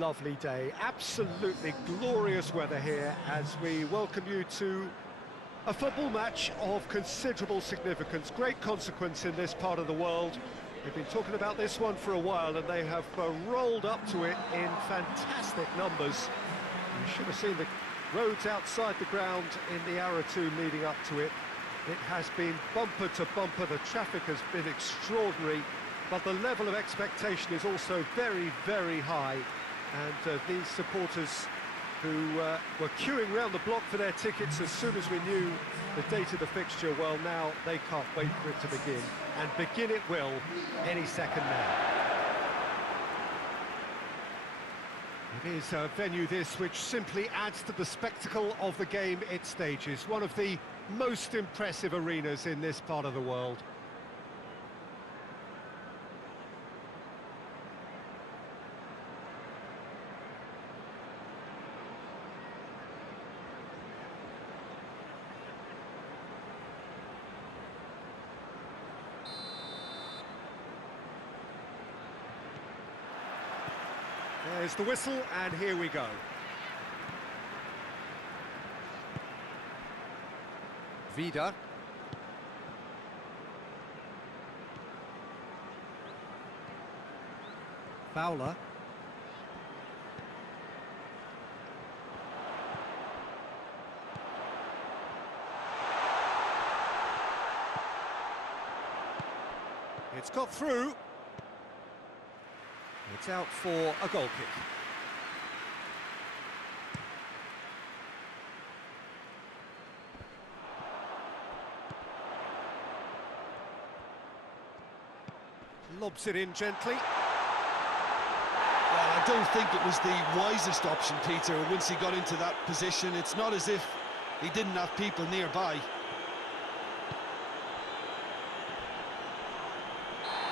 lovely day, absolutely glorious weather here as we welcome you to a football match of considerable significance, great consequence in this part of the world. They've been talking about this one for a while and they have rolled up to it in fantastic numbers. You should have seen the roads outside the ground in the hour or two leading up to it. It has been bumper to bumper, the traffic has been extraordinary, but the level of expectation is also very, very high. And these supporters who were queuing round the block for their tickets as soon as we knew the date of the fixture, well, now they can't wait for it to begin. And begin it will any second now. It is a venue this which simply adds to the spectacle of the game it stages. One of the most impressive arenas in this part of the world. There's the whistle, and here we go. Vida. Fowler. It's got through. It's out for a goal kick. Lobs it in gently. Well, I don't think it was the wisest option, Peter, once he got into that position. It's not as if he didn't have people nearby.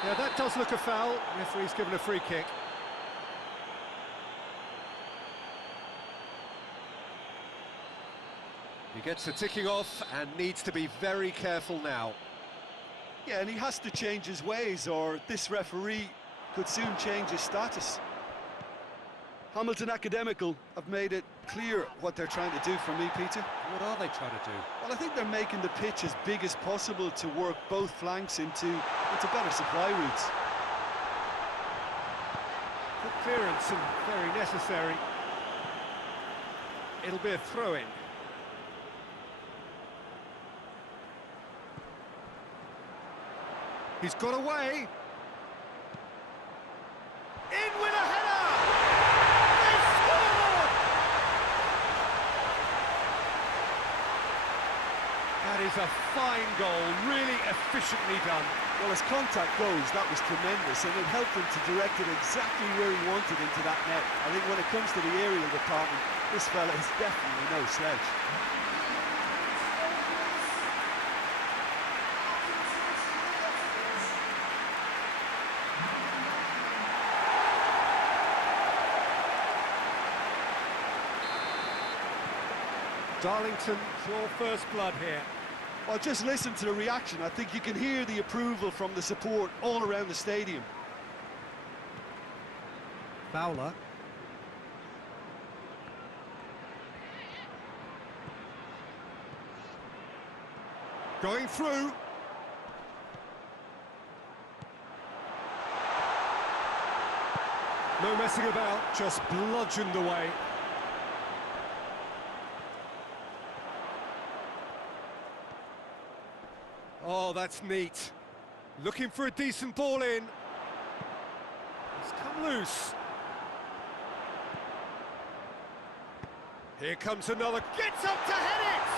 Yeah, that does look a foul. Referee's given a free kick. He gets the ticking off and needs to be very careful now. Yeah, and he has to change his ways, or this referee could soon change his status. Hamilton Academical have made it clear what they're trying to do for me, Peter. What are they trying to do? Well, I think they're making the pitch as big as possible to work both flanks into better supply routes. Good clearance and very necessary. It'll be a throw-in. He's got away. In with a header! They scored! That is a fine goal, really efficiently done. Well, as contact goes, that was tremendous, and it helped him to direct it exactly where he wanted into that net. I think when it comes to the aerial department, this fella is definitely no slouch. Darlington, your first blood here. Well, just listen to the reaction. I think you can hear the approval from the support all around the stadium. Fowler. Going through. No messing about, just bludgeoned away. Oh, that's neat. Looking for a decent ball in. It's come loose. Here comes another. Gets up to head it!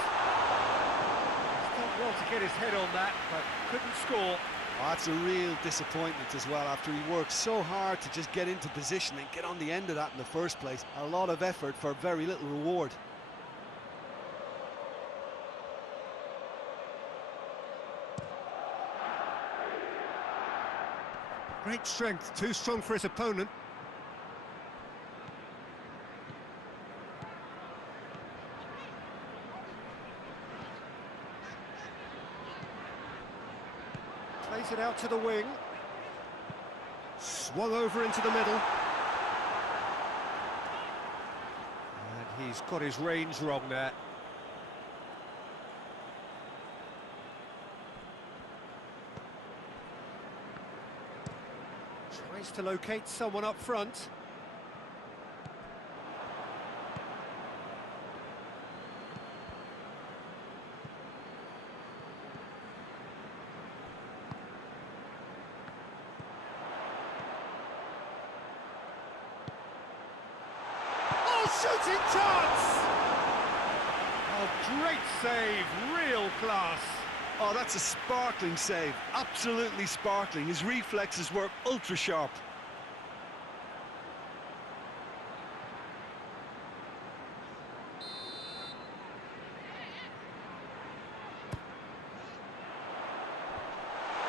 He's done well to get his head on that, but couldn't score. Oh, that's a real disappointment as well, after he worked so hard to just get into position and get on the end of that in the first place. A lot of effort for very little reward. Great strength, too strong for his opponent. Plays it out to the wing. Swung over into the middle. He's got his range wrong there. Tries to locate someone up front. Shooting chance! Oh, great save, real class. Oh, that's a sparkling save, absolutely sparkling. His reflexes were ultra sharp.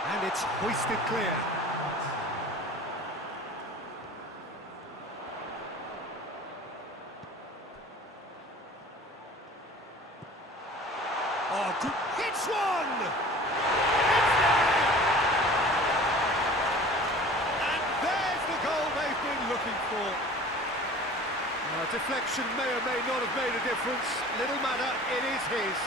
And it's hoisted clear. Oh, hits one! It's there! And there's the goal they've been looking for. Deflection may or may not have made a difference. Little matter, it is his.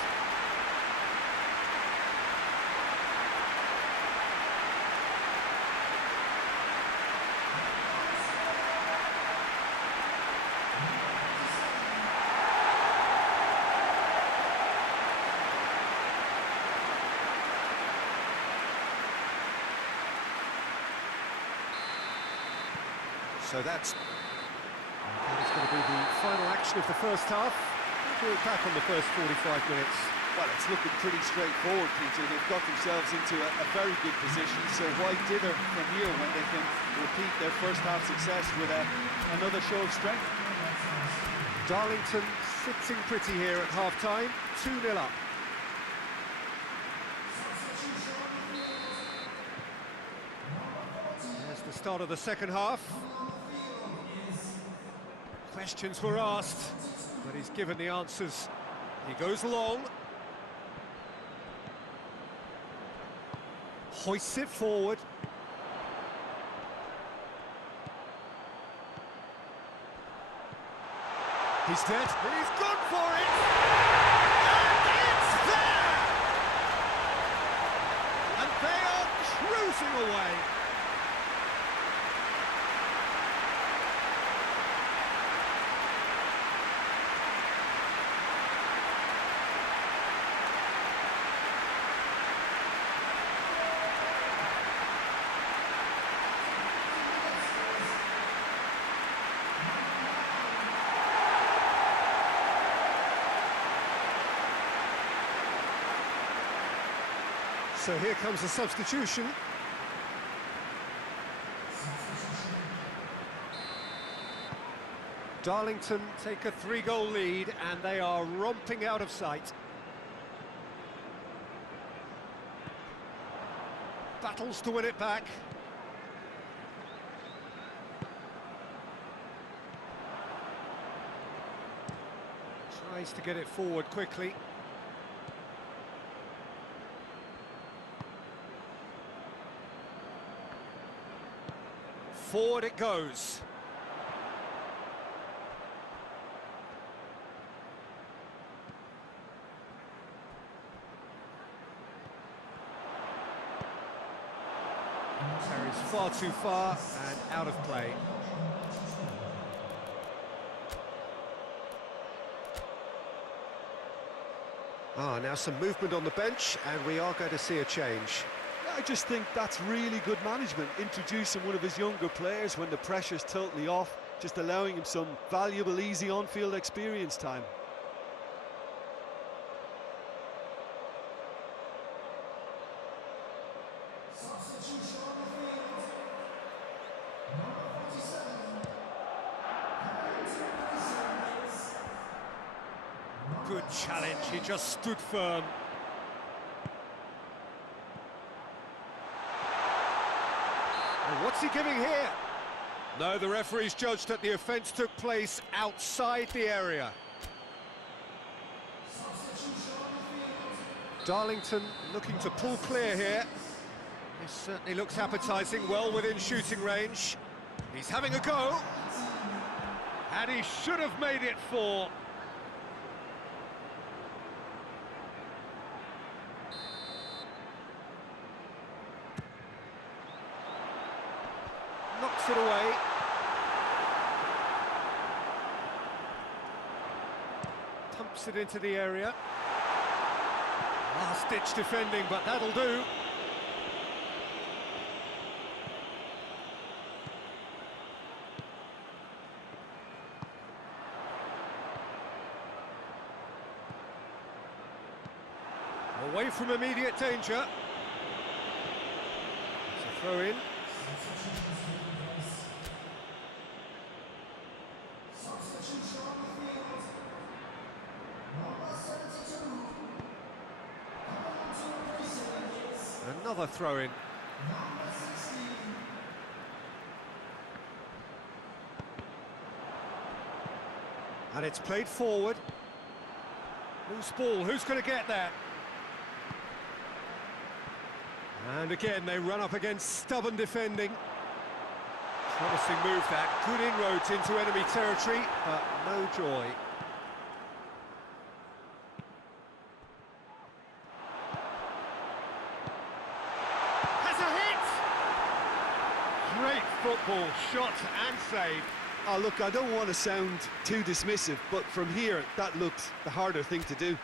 So that's going to be the final action of the first half. We'll back on the first 45 minutes. Well, it's looking pretty straightforward, Peter. They've got themselves into a very good position, so why dither from here when they can repeat their first half success with another show of strength? Darlington sitting pretty here at half-time, 2-0 up. There's the start of the second half. Questions were asked, but he's given the answers. He goes long. Hoists it forward. He's dead, and he's gone for it! And it's there! And they are cruising away. So here comes the substitution. Darlington take a 3-goal lead and they are romping out of sight. Battles to win it back. Tries to get it forward quickly. Forward it goes. Carries far too far and out of play. Now some movement on the bench and we are going to see a change. I just think that's really good management, introducing one of his younger players when the pressure's totally off, just allowing him some valuable, easy on-field experience time. Good challenge, he just stood firm. What's he giving here? No, the referee's judged that the offence took place outside the area. Darlington looking to pull clear here. This certainly looks appetising, well within shooting range. He's having a go. And he should have made it 4. puts it away. Pumps it into the area. Last-ditch defending, but that'll do. Away from immediate danger. It's a throw in. Another throw in. And it's played forward. Loose ball, who's going to get that? And again, they run up against stubborn defending. Promising move that. Good inroads into enemy territory, but no joy. Has a hit! Great football, shot and save. Oh, look, I don't want to sound too dismissive, but from here, that looked the harder thing to do.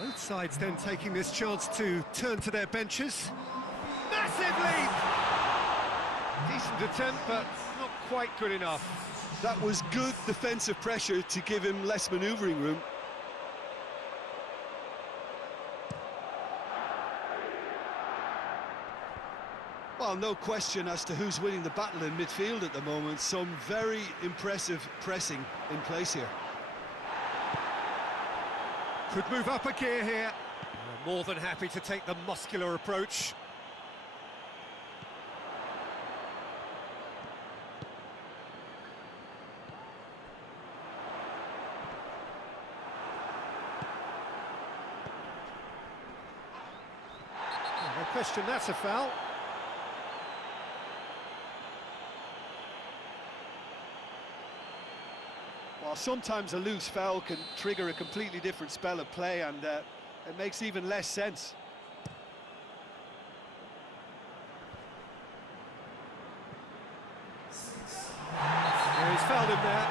Both sides then taking this chance to turn to their benches. Massive lead! Decent attempt, but not quite good enough. That was good defensive pressure to give him less manoeuvring room. Well, no question as to who's winning the battle in midfield at the moment. Some very impressive pressing in place here. Could move up a gear here. More than happy to take the muscular approach. No question, that's a foul. Well, sometimes a loose foul can trigger a completely different spell of play, and it makes even less sense. Yeah, he's fouled him there.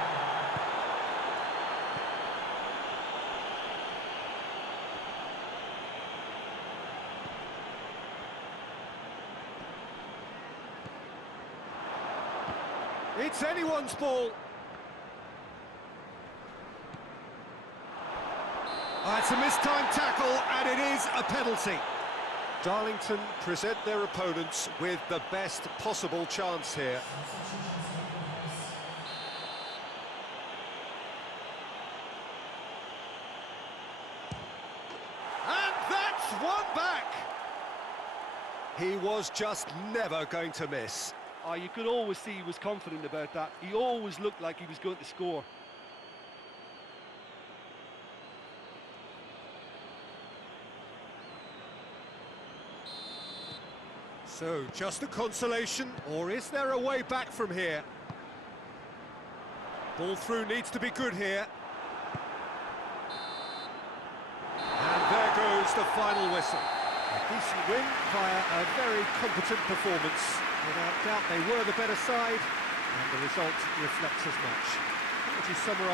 It's anyone's ball. It's a mistimed tackle, and it is a penalty. Darlington present their opponents with the best possible chance here. And that's one back! He was just never going to miss. Oh, you could always see he was confident about that. He always looked like he was going to score. So, just a consolation, or is there a way back from here? Ball through needs to be good here. And there goes the final whistle. A decent win via a very competent performance. Without doubt, they were the better side, and the result reflects as much. How would you summarise